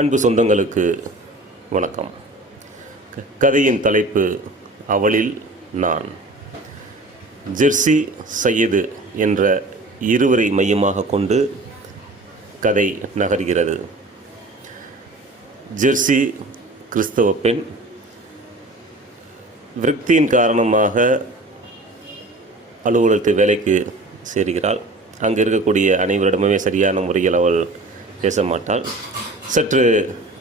அன்பு சொந்தங்களுக்கு வணக்கம். கதையின் தலைப்பு அவளில் நான். ஜெர்சி சையது என்ற இருவரை மையமாக கொண்டு கதை நகர்கிறது. ஜெர்சி கிறிஸ்தவ பெண். விரக்தியின் காரணமாக அலுவலகத்தில் வேலைக்கு சேர்கிறாள். அங்கு இருக்கக்கூடிய அனைவரிடமே சரியான முறையில் அவள் பேச மாட்டாள். சற்று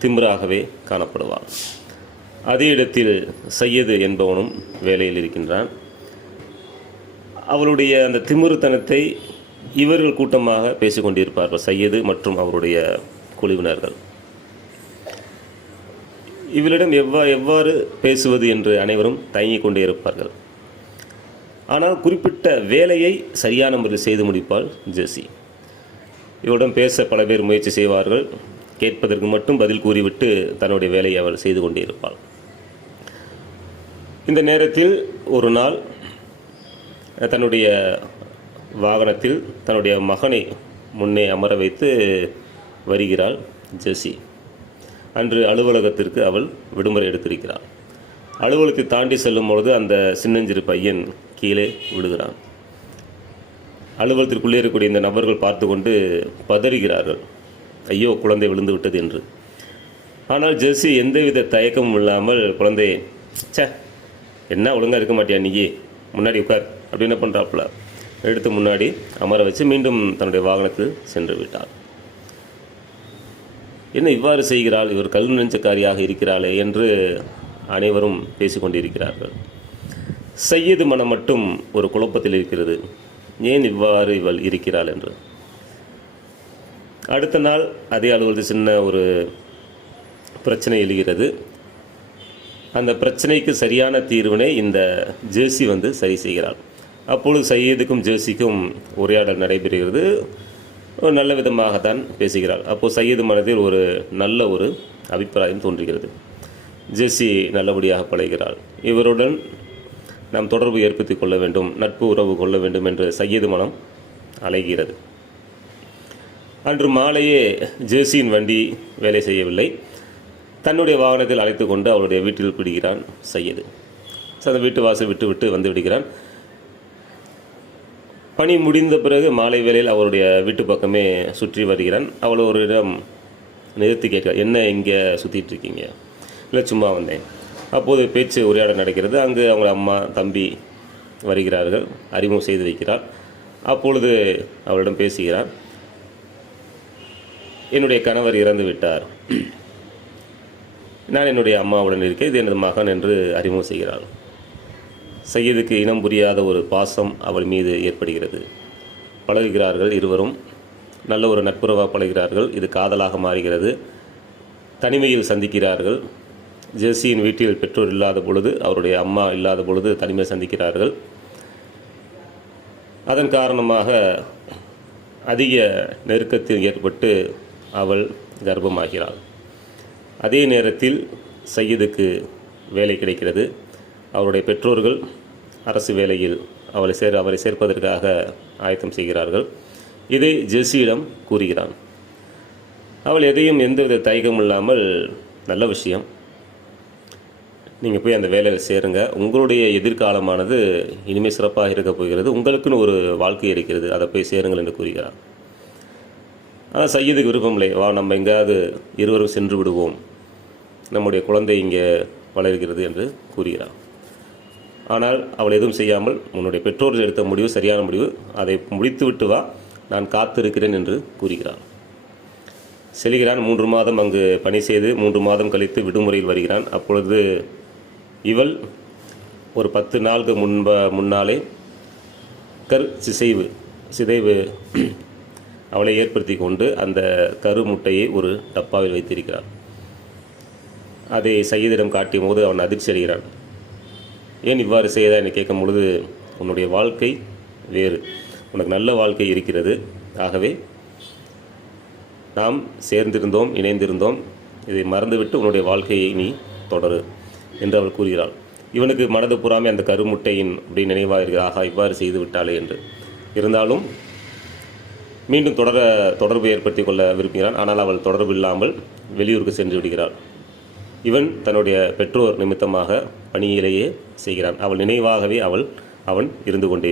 திமிராகவே காணப்படுவாள். அதே இடத்தில் சையது என்பவனும் வேலையில் இருக்கின்றான். அவளுடைய அந்த திமிருத்தனத்தை இவர்கள் கூட்டமாக பேசிக்கொண்டிருப்பார்கள், சையது மற்றும் அவருடைய குழுவினர்கள். இவளிடம் எவ்வாறு பேசுவது என்று அனைவரும் தயங்கிக் கொண்டே இருப்பார்கள். ஆனால் குறிப்பிட்ட வேலையை சரியான முறையில் செய்து முடிப்பாள் ஜெர்சி. இவருடன் பேச பல பேர் முயற்சி செய்வார்கள். கேட்பதற்கு மட்டும் பதில் கூறிவிட்டு தன்னுடைய வேலையை அவள் செய்து கொண்டே இருப்பாள். இந்த நேரத்தில் ஒரு நாள் தன்னுடைய வாகனத்தில் தன்னுடைய மகனை முன்னே அமர வைத்து வருகிறாள் ஜெர்சி. அன்று அலுவலகத்திற்கு அவள் விடுமுறை எடுத்திருக்கிறாள். அலுவலகத்தை தாண்டி செல்லும் பொழுது அந்த சின்னஞ்சிறு பையன் கீழே விடுகிறான். அலுவலகத்திற்குள்ளே இருக்கக்கூடிய இந்த நபர்கள் பார்த்து கொண்டு பதறுகிறார்கள், ஐயோ குழந்தை விழுந்து விட்டது என்று. ஆனால் ஜெர்சி எந்தவித தயக்கமும் இல்லாமல், குழந்தையை என்ன ஒழுங்காக இருக்க மாட்டியா நீ, முன்னாடி உட்கார் அப்படி என்ன பண்ணுறாப்புல எடுத்து முன்னாடி அமர வச்சு மீண்டும் தன்னுடைய வாகனத்தில் சென்று விட்டார். என்ன இவ்வாறு செய்கிறாள், இவர் கல் நெஞ்சக்காரியாக இருக்கிறாளே என்று அனைவரும் பேசிக்கொண்டிருக்கிறார்கள். சையது மனம் மட்டும் ஒரு குழப்பத்தில் இருக்கிறது, ஏன் இவ்வாறு இவள் இருக்கிறாள் என்று. அடுத்த நாள் அதே அலுவலகத்தில் சின்ன ஒரு பிரச்சனை எழுகிறது. அந்த பிரச்சனைக்கு சரியான தீர்வினை இந்த ஜெர்சி சரி செய்கிறாள். அப்பொழுது சையதுக்கும் ஜெர்சிக்கும் உரையாடல் நடைபெறுகிறது. ஒரு நல்ல விதமாகத்தான் பேசுகிறாள். அப்போது சையது மனதில் ஒரு நல்ல ஒரு அபிப்பிராயம் தோன்றுகிறது. ஜெர்சி நல்லபடியாக பழகிறாள். இவருடன் நாம் தொடர்பு ஏற்படுத்தி கொள்ள வேண்டும், நட்பு உறவு கொள்ள வேண்டும் என்று சையது மனம் அலைகிறது. அன்று மாலையே ஜெர்சியின் வண்டி வேலை செய்யவில்லை. தன்னுடைய வாகனத்தில் அழைத்து கொண்டு அவளுடைய வீட்டில் பிடிக்கிறான் சையது. அந்த வீட்டு வாசல் விட்டு வந்து விடுகிறான். பணி முடிந்த பிறகு மாலை வேளையில் அவருடைய வீட்டு பக்கமே சுற்றி வருகிறான். அவள் ஒரு இடம் நிறுத்தி கேட்க, என்ன இங்கே சுற்றிட்டு இருக்கீங்க? இல்லை சும்மா வந்தேன். அப்போது பேச்சு உரையாடல் நடக்கிறது. அங்கு அவங்க அம்மா தம்பி வருகிறார்கள். அறிமுகம் செய்து வைக்கிறார். அப்பொழுது அவளிடம் பேசுகிறார், என்னுடைய கணவர் இறந்து விட்டார், நான் என்னுடைய அம்மாவுடன் இருக்கேன், இது எனது மகன் என்று அறிமுகம் செய்கிறாள். சையதுக்கு இனம் புரியாத ஒரு பாசம் அவள் மீது ஏற்படுகிறது. பழகுகிறார்கள். இருவரும் நல்ல ஒரு நட்புறவாக பழகிறார்கள். இது காதலாக மாறுகிறது. தனிமையில் சந்திக்கிறார்கள். ஜெர்சியின் வீட்டில் பெற்றோர் இல்லாத பொழுது, அவருடைய அம்மா இல்லாத பொழுது தனிமை சந்திக்கிறார்கள். அதன் காரணமாக அதிக நெருக்கத்தில் ஏற்பட்டு அவள் கர்ப்பமாகிறாள். அதே நேரத்தில் சையதுக்கு வேலை கிடைக்கிறது. அவருடைய பெற்றோர்கள் அரசு வேலையில் அவரை சேர்ப்பதற்காக ஆயத்தம் செய்கிறார்கள். இதை ஜெர்சியிடம் கூறுகிறான். அவள் எதையும் எந்தவித தயக்கமும் இல்லாமல், நல்ல விஷயம், நீங்கள் போய் அந்த வேலையில் சேருங்க, உங்களுடைய எதிர்காலமானது இனிமேல் சிறப்பாக இருக்கப் போகிறது, உங்களுக்குன்னு ஒரு வாழ்க்கை இருக்கிறது, அதை போய் சேருங்கள் என்று கூறுகிறார். ஆனால் சையதுக்கு விருப்பமில்லை. வா, நம்ம எங்கேயாவது இருவரும் சென்று விடுவோம், நம்முடைய குழந்தை இங்கே வளர்கிறது என்று கூறுகிறார். ஆனால் அவள் எதுவும் செய்யாமல், உன்னுடைய பெற்றோர்கள் எடுத்த முடிவு சரியான முடிவு, அதை முடித்துவிட்டு வா, நான் காத்திருக்கிறேன் என்று கூறுகிறான். செல்கிறான். 3 மாதம் அங்கு பணி செய்து 3 மாதம் கழித்து விடுமுறையில் வருகிறான். அப்பொழுது இவள் ஒரு 10 நாளுக்கு முன்னாலே சிதைவு அவளை ஏற்படுத்தி கொண்டு அந்த கரு முட்டையை ஒரு டப்பாவில் வைத்திருக்கிறாள். அதை சையதிடம் காட்டிய போது அவன் அதிர்ச்சி அடைகிறான். ஏன் இவ்வாறு செய்தா என்று கேட்கும் பொழுது, உன்னுடைய வாழ்க்கை வேறு, உனக்கு நல்ல வாழ்க்கை இருக்கிறது, ஆகவே நாம் சேர்ந்திருந்தோம், இணைந்திருந்தோம், இதை மறந்துவிட்டு உன்னுடைய வாழ்க்கையை நீ தொடரு என்று அவள் கூறுகிறாள். இவனுக்கு மனது புறாமே அந்த கருமுட்டையின் அப்படி நினைவாக இருக்கிற, ஆகா இவ்வாறு செய்து விட்டாளே என்று. இருந்தாலும் மீண்டும் தொடர்பு ஏற்படுத்தி கொள்ள விரும்புகிறான். ஆனால் அவள் தொடர்பு இல்லாமல் வெளியூருக்கு சென்று விடுகிறாள். இவன் தன்னுடைய பெற்றோர் நிமித்தமாக பணியிலேயே செய்கிறான். அவள் நினைவாகவே அவன் இருந்து கொண்டே